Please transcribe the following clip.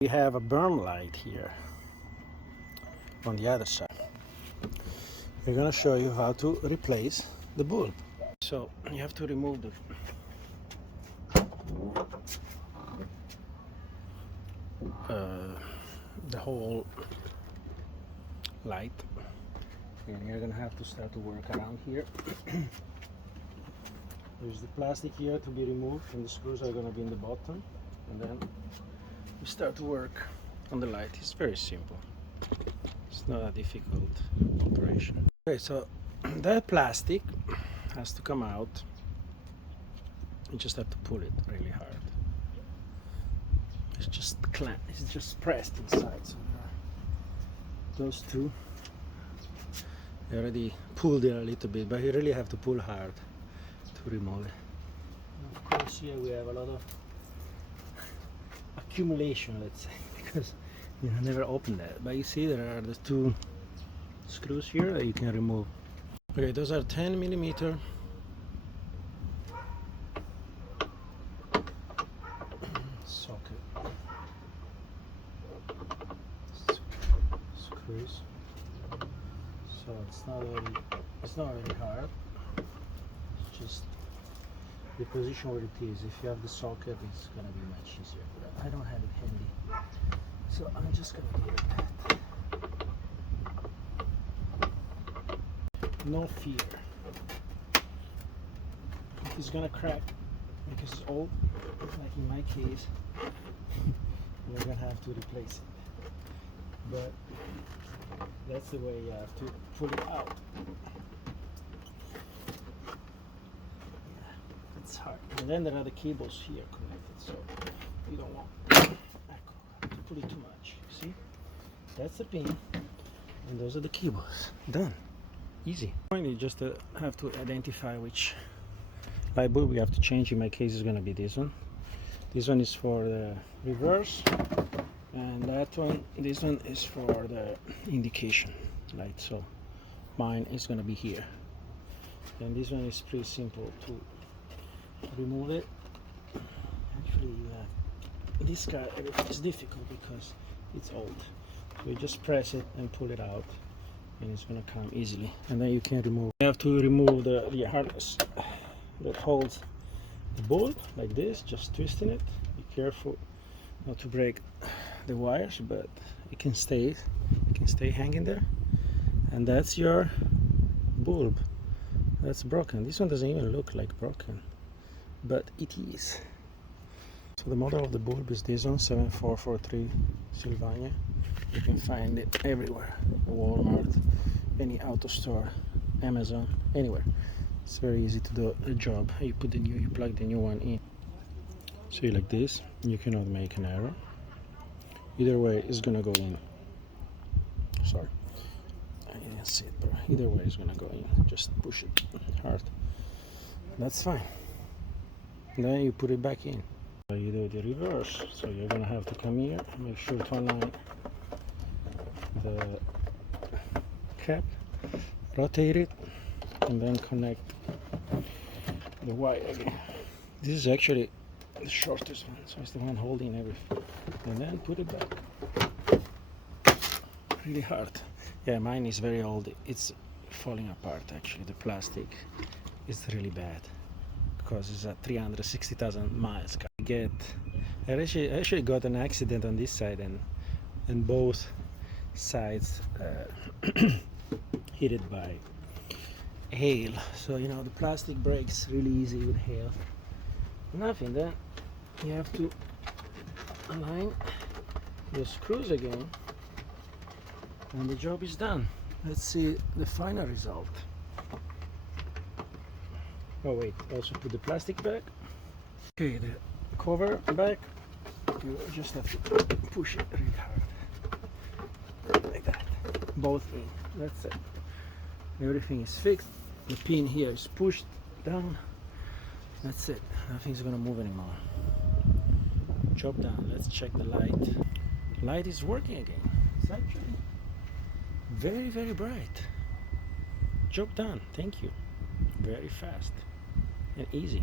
We have a berm light here on the other side. We're going to show you how to replace the bulb. So you have to remove the whole light, and you're going to have to start to work around here. There's the plastic here to be removed, and the screws are going to be in the bottom, and then we start to work on the light. It's very simple. It's not a difficult operation. Okay, so that plastic has to come out. You just have to pull it really hard. It's just pressed inside. So those two, I already pulled it a little bit, but you really have to pull hard to remove it. And of course, here we have a lot of accumulation, let's say, because I never opened that. But you see, there are the two screws here that you can remove. Okay, those are 10 millimeter socket screws. So it's not very hard. It's just the position where it is. If you have the socket, it's gonna be much easier. But I don't have it handy, so I'm just gonna do it like that. No fear. If it's gonna crack because it's old, like in my case, we're gonna have to replace it. But that's the way you have to pull it out. Yeah, it's hard. And then there are the cables here connected, so you don't want to pull it too much. See? That's the pin, and those are the cables. Done. Easy. You just have to identify which light bulb we have to change. In my case, it's going to be this one. This one is for the reverse, and this one is for the indication light. So mine is going to be here, and this one is pretty simple to remove it. Actually, this guy is difficult because it's old. So you just press it and pull it out, and it's going to come easily. And then you can remove. You have to remove the harness that holds the bulb like this, just twisting it. Be careful not to break the wires, but it can stay hanging there, and that's your bulb. That's broken. This one doesn't even look like broken, but it is. So the model of the bulb is this one, 7443 Sylvania. You can find it everywhere, Walmart, any auto store, Amazon, anywhere. It's very easy to do the job. You plug the new one in. See, like this, you cannot make an error. Either way, it's gonna go in. Sorry, I didn't see it, but either way, it's gonna go in. Just push it hard. That's fine. Then you put it back in. You do the reverse. So you're gonna have to come here, make sure to align the cap, rotate it, and then connect the wire again. This is actually the shortest one, so it's the one holding everything. And then put it back. Really hard. Yeah, mine is very old. It's falling apart actually. The plastic is really bad because it's at 360,000 miles. I actually got an accident on this side, and both sides hit it by hail. So you know the plastic breaks really easy with hail. Nothing. Then you have to align the screws again, and the job is done. Let's see the final result. Oh wait, also put the plastic back. Okay, the cover back. You just have to push it really hard, like that. Both in. That's it. Everything is fixed. The pin here is pushed down. That's it. Nothing's gonna move anymore. Job done. Let's check the light. Light is working again. It's actually very, very bright. Job done. Thank you. Very fast and easy.